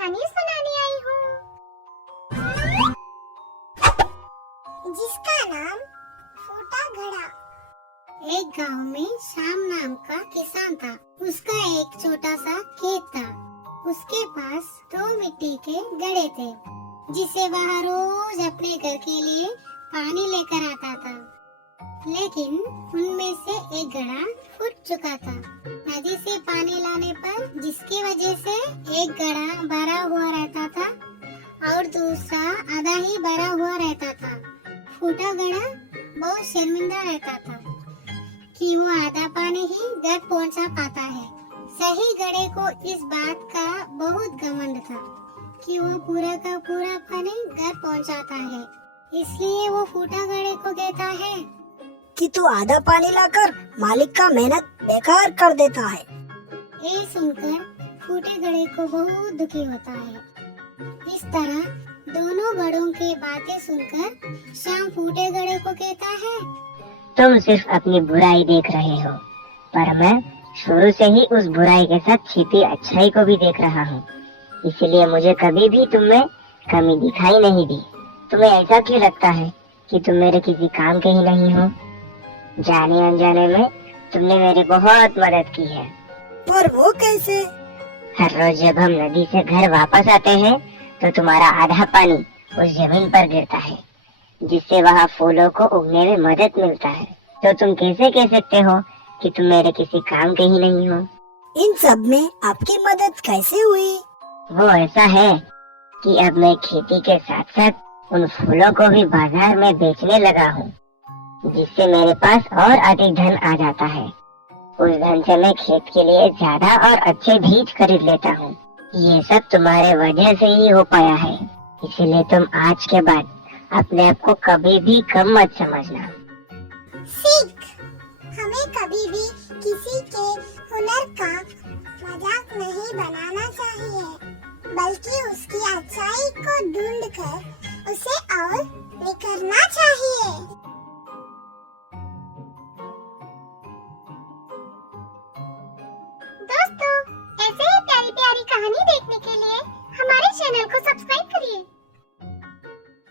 कहानी सुनाने आई हूँ जिसका नाम फूटा घड़ा। एक गांव में श्याम नाम का किसान था। उसका एक छोटा सा खेत था। उसके पास 2 मिट्टी के घड़े थे जिसे वह रोज अपने घर के लिए पानी लेकर आता था। लेकिन उनमें से एक घड़ा फूट चुका था नदी से पानी लाने पर, जिसकी वजह से एक घड़ा भरा हुआ रहता था और दूसरा आधा ही भरा हुआ रहता था। फूटा घड़ा बहुत शर्मिंदा रहता था कि वो आधा पानी ही घर पहुंचा पाता है। सही घड़े को इस बात का बहुत घमंड था कि वो पूरा का पूरा पानी घर पहुंचाता है। इसलिए वो फूटा घड़े को कहता है कि तू आधा पानी लाकर मालिक का मेहनत बेकार कर देता है। ये सुनकर फूटे घड़े को बहुत दुखी होता है। इस तरह दोनों घड़ों की बातें सुनकर श्याम फूटे घड़े को कहता है, तुम सिर्फ अपनी बुराई देख रहे हो, पर मैं शुरू से ही उस बुराई के साथ छिपी अच्छाई को भी देख रहा हूँ। इसलिए मुझे कभी भी तुम में कमी दिखाई नहीं दी। तुम्हें ऐसा क्यों लगता है कि तुम मेरे किसी काम के ही नहीं हो? जाने अनजाने में तुमने मेरी बहुत मदद की है। पर वो कैसे? हर रोज जब हम नदी से घर वापस आते हैं तो तुम्हारा आधा पानी उस जमीन पर गिरता है, जिससे वहाँ फूलों को उगने में मदद मिलता है। तो तुम कैसे कह सकते हो कि तुम मेरे किसी काम के ही नहीं हो? इन सब में आपकी मदद कैसे हुई? वो ऐसा है कि अब मैं खेती के साथ साथ उन फूलों को भी बाजार में बेचने लगा हूँ, जिससे मेरे पास और अधिक धन आ जाता है। उस धन से मैं खेत के लिए ज्यादा और अच्छे बीज खरीद लेता हूँ। ये सब तुम्हारे वजह से ही हो पाया है। इसीलिए तुम आज के बाद अपने आप को कभी भी कम मत समझना। सीख, हमें कभी भी किसी के हुनर का मजाक नहीं बनाना चाहिए, बल्कि उसकी अच्छाई को ढूंढकर उसे और निखरना चाहिए। दोस्तों, ऐसे ही प्यारी प्यारी कहानी